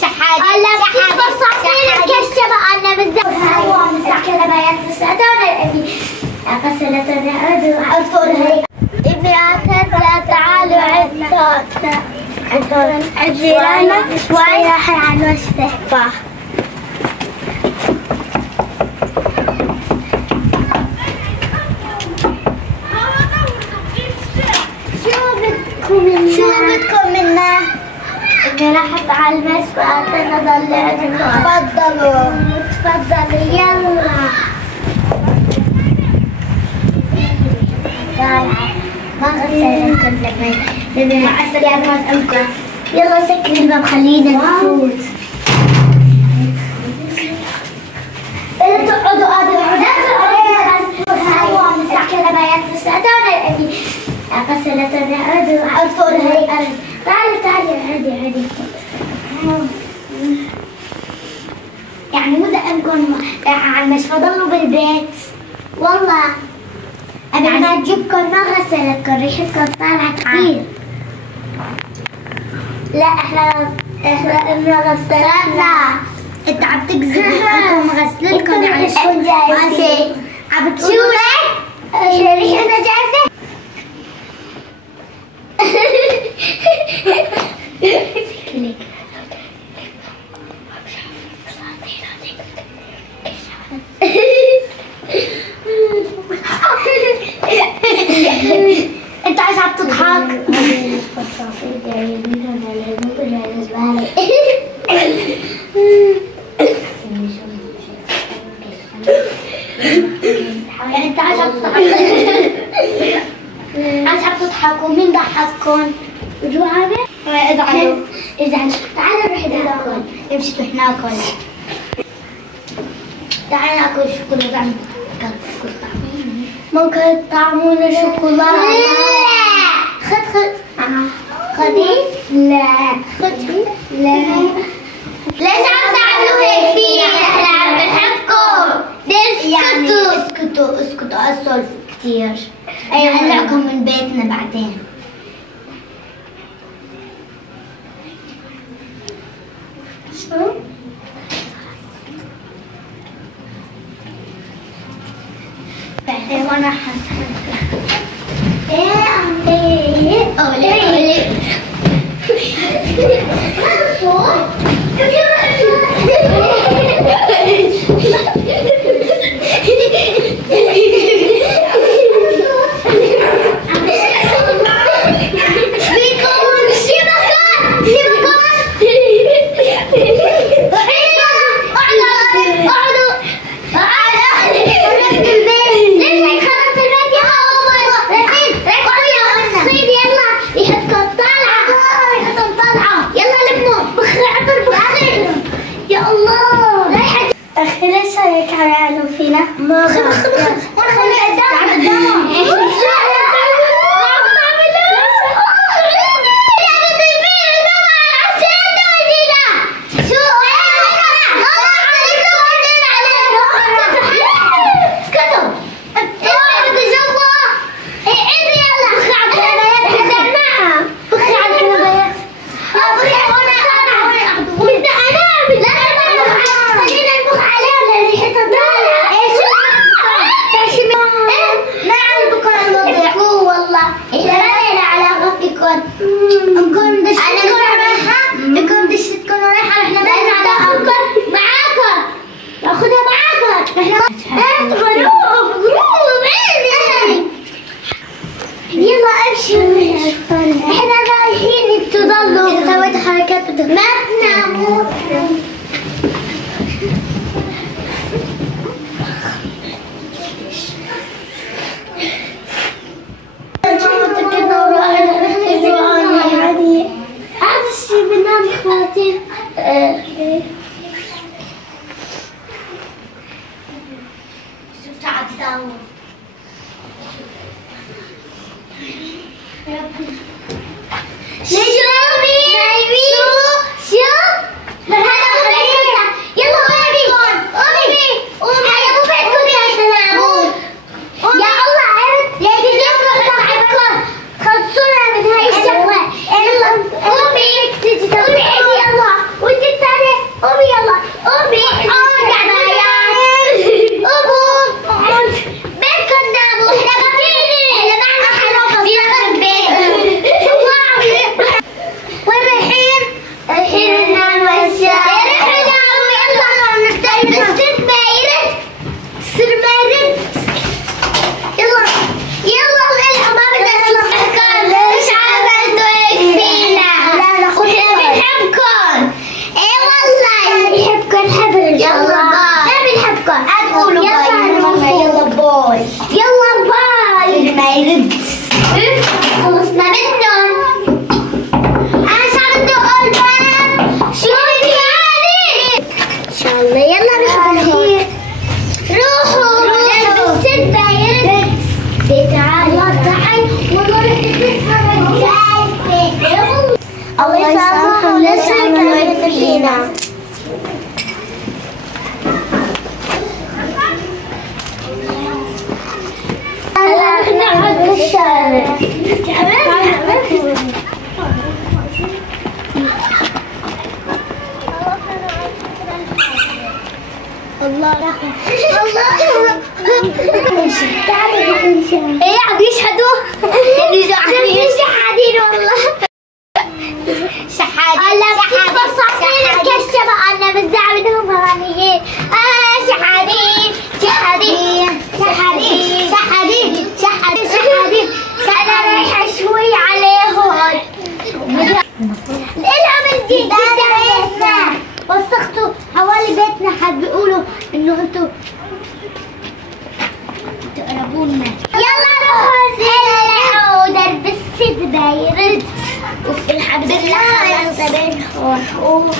شحاتة شحاتة بصاتين الكشبة أنا بالذات هو مسكرة بيات السعدانة أبي غسلت العود ابني لا تعالوا عند جيرانا شوي راح على المستشفى. شو بدكم منا؟ إني راحت على المسبح أنا ضل عندكم. تفضلوا تفضلوا يلا. ما غسلتكم لما عسل يا بنات أمكم. يلا سكر الباب خلينا نفوت. لا تقعدوا لا تقعدوا هاي مسكرة بيات السعدانة أبي غسلت العود تعالي عادي يعني مو دقنكم على المشفى ضلوا بالبيت والله قبل ما تجيبكم ما غسلتكم ريحتكم طالعة كثير. لا احنا غسلنا انت عم تكذب انكم غسلتكم يعني شو جايبين عم بتقولي ريحتنا جايبة انت عايز عم تضحك انت عايز عم تضحك عايز عم تضحكوا مين ضحككم؟ وجوعانة؟ ازعلوا تعالوا نروح ناكل نمشي نروح ناكل تعالوا ناكل شوكولاتة ممكن طعمونا شوكولاتة خد خدي؟ لا خدي؟ لا ليش عم تعملوا هيك فينا؟ احنا عم بنحبكم يعني اسكتوا اسولف كثير نطلعكم من بيتنا بعدين. شو؟ بعدين وانا حاسه اولي فينا ما خلي قدام يلا ابشروا احنا رايحين انتوا ضلوا سويت حركات ما تناموا هذا الشيء بنام اخواتي شفت عم تساوي خلصونا من هاي الشغلة. يلا قومي تجي تقولي يلا علينا. يلا نقعد بالشارع. الله الله تعالي نمشي. ايه عم يشهدوا؟ شحادين والله. شحادين. شحادين كشبة انا بزعل منهم هانيين. شحادين شحادين شحادين شحادين شحادين شحادين. انا رايحة شوي عليهم. الهم الجديد بيتنا وسختوا حوالي بيتنا. حد بيقولوا انه انتوا تقربونا. يلا روحوا درب السد بايرد. وفي الحمد لله خلص بينهم.